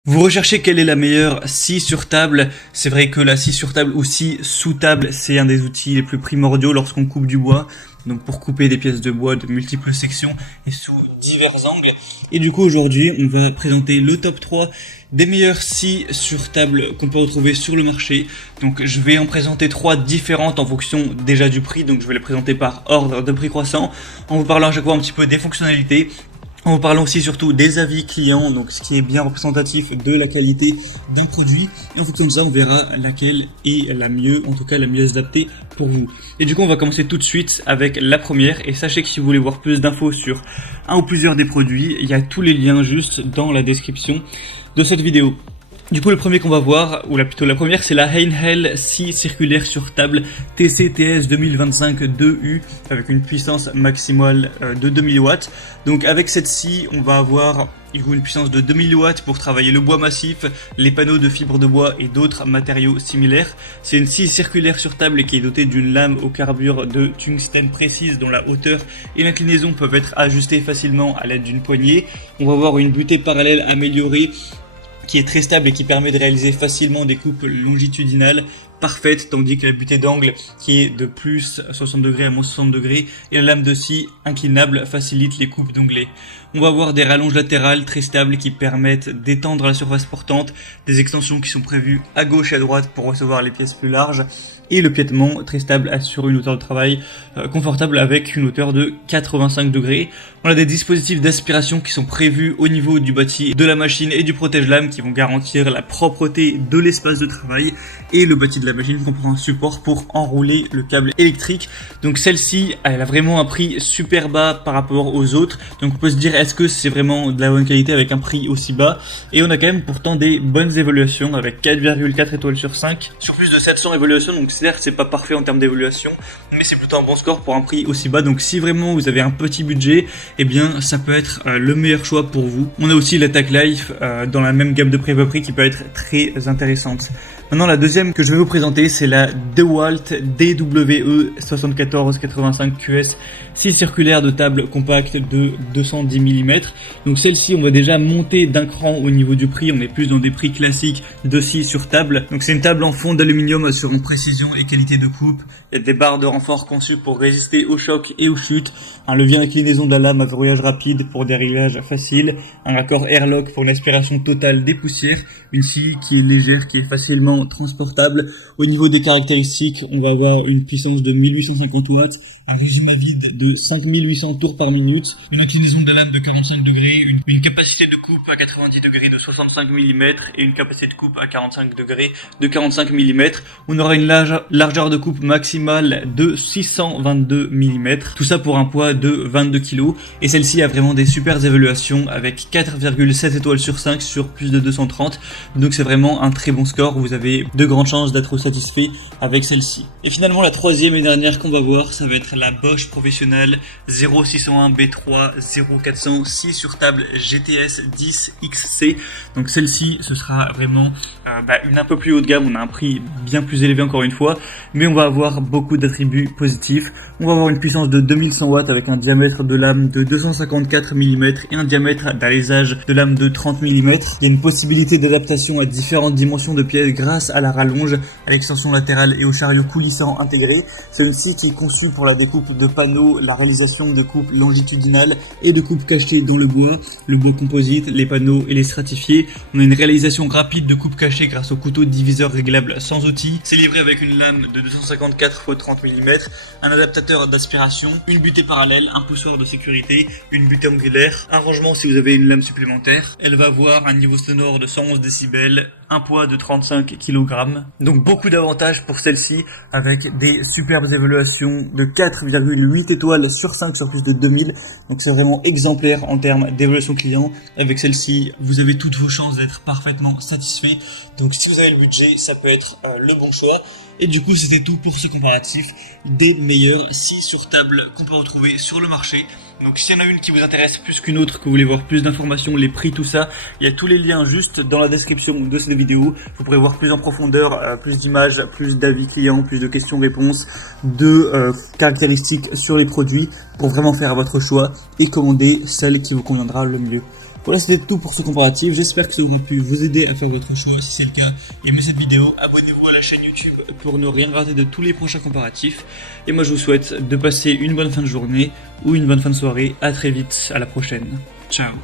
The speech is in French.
Vous recherchez quelle est la meilleure scie sur table. C'est vrai que la scie sur table ou scie sous table, c'est un des outils les plus primordiaux lorsqu'on coupe du bois. Donc pour couper des pièces de bois de multiples sections et sous divers angles. Et du coup aujourd'hui, on va présenter le top 3 des meilleures scies sur table qu'on peut retrouver sur le marché. Donc je vais en présenter 3 différentes en fonction déjà du prix. Donc je vais les présenter par ordre de prix croissant, en vous parlant à chaque fois un petit peu des fonctionnalités. En vous parlant aussi surtout des avis clients, donc ce qui est bien représentatif de la qualité d'un produit. Et en fonction de ça, on verra laquelle est la mieux, en tout cas la mieux adaptée pour vous. Et du coup, on va commencer tout de suite avec la première. Et sachez que si vous voulez voir plus d'infos sur un ou plusieurs des produits, il y a tous les liens juste dans la description de cette vidéo. Du coup, le premier qu'on va voir, ou plutôt la première, c'est la Heinhell scie circulaire sur table TCTS 2025 2U avec une puissance maximale de 2000 watts. Donc avec cette scie, on va avoir une puissance de 2000 watts pour travailler le bois massif, les panneaux de fibres de bois et d'autres matériaux similaires. C'est une scie circulaire sur table qui est dotée d'une lame au carbure de tungstène précise dont la hauteur et l'inclinaison peuvent être ajustées facilement à l'aide d'une poignée. On va avoir une butée parallèle améliorée qui est très stable et qui permet de réaliser facilement des coupes longitudinales parfaites, tandis que la butée d'angle qui est de plus 60 degrés à moins 60 degrés et la lame de scie inclinable facilite les coupes d'onglets. On va avoir des rallonges latérales très stables qui permettent d'étendre la surface portante, des extensions qui sont prévues à gauche et à droite pour recevoir les pièces plus larges, et le piétement très stable assure une hauteur de travail confortable avec une hauteur de 85 degrés. On a des dispositifs d'aspiration qui sont prévus au niveau du bâti de la machine et du protège-lame qui vont garantir la propreté de l'espace de travail, et le bâti de la machine comprend un support pour enrouler le câble électrique. Donc celle-ci, elle a vraiment un prix super bas par rapport aux autres. Donc on peut se dire, est-ce que c'est vraiment de la bonne qualité avec un prix aussi bas? Et on a quand même pourtant des bonnes évaluations avec 4,4 étoiles sur 5 sur plus de 700 évaluations. Donc certes, c'est pas parfait en termes d'évaluation, mais c'est plutôt un bon score pour un prix aussi bas. Donc si vraiment vous avez un petit budget, eh bien ça peut être le meilleur choix pour vous. On a aussi l'attaque Life dans la même gamme de prix à prix qui peut être très intéressante. Maintenant, la deuxième que je vais vous présenter, c'est la DeWalt DWE 7485 QS, scie circulaire de table compacte de 210 mm. Donc celle-ci, on va déjà monter d'un cran au niveau du prix. On est plus dans des prix classiques de scie sur table. Donc c'est une table en fond d'aluminium assurant précision et qualité de coupe. Il y a des barres de renfort conçues pour résister aux chocs et aux chutes. Un levier d'inclinaison de la lame à verrouillage rapide pour des réglages faciles. Un raccord airlock pour une aspiration totale des poussières. Une scie qui est légère, qui est facilement transportable. Au niveau des caractéristiques, on va avoir une puissance de 1850 watts, un régime à vide de 5800 tours par minute, une inclinaison de la lame de 45 degrés, une capacité de coupe à 90 degrés de 65 mm et une capacité de coupe à 45 degrés de 45 mm. On aura une largeur de coupe maximale de 622 mm, tout ça pour un poids de 22 kg. Et celle-ci a vraiment des super évaluations avec 4,7 étoiles sur 5 sur plus de 230. Donc c'est vraiment un très bon score, vous avez de grandes chances d'être satisfait avec celle-ci. Et finalement la troisième et dernière qu'on va voir, ça va être la Bosch Professionnelle 0601 B3 0400 scie sur table GTS 10 XC. Donc celle-ci, ce sera vraiment une un peu plus haut de gamme. On a un prix bien plus élevé encore une fois, mais on va avoir beaucoup d'attributs positifs. On va avoir une puissance de 2100 watts avec un diamètre de lame de 254 mm et un diamètre d'alésage de lame de 30 mm. Il y a une possibilité d'adaptation à différentes dimensions de pièces grâce à la rallonge, à l'extension latérale et au chariot coulissant intégré. C'est une scie qui est conçue pour la découpe de panneaux, la réalisation de coupes longitudinales et de coupes cachées dans le bois composite, les panneaux et les stratifiés. On a une réalisation rapide de coupes cachées grâce au couteau diviseur réglable sans outil. C'est livré avec une lame de 254 x 30 mm, un adaptateur d'aspiration, une butée parallèle, un poussoir de sécurité, une butée angulaire, un rangement si vous avez une lame supplémentaire. Elle va avoir un niveau sonore de 111 décibels, un poids de 35 kg. Donc beaucoup d'avantages pour celle-ci avec des superbes évaluations de 4,8 étoiles sur 5 sur plus de 2000. Donc c'est vraiment exemplaire en termes d'évaluation client. Avec celle-ci, vous avez toutes vos chances d'être parfaitement satisfait. Donc si vous avez le budget, ça peut être le bon choix. Et du coup, c'était tout pour ce comparatif des meilleures scies sur table qu'on peut retrouver sur le marché. Donc s'il y en a une qui vous intéresse plus qu'une autre, que vous voulez voir plus d'informations, les prix, tout ça, il y a tous les liens juste dans la description de cette vidéo. Vous pourrez voir plus en profondeur, plus d'images, plus d'avis clients, plus de questions-réponses, de caractéristiques sur les produits pour vraiment faire votre choix et commander celle qui vous conviendra le mieux. Voilà, c'était tout pour ce comparatif. J'espère que ça aura pu vous aider à faire votre choix. Si c'est le cas, aimez cette vidéo, abonnez-vous à la chaîne YouTube pour ne rien rater de tous les prochains comparatifs. Et moi je vous souhaite de passer une bonne fin de journée ou une bonne fin de soirée. À très vite, à la prochaine. Ciao.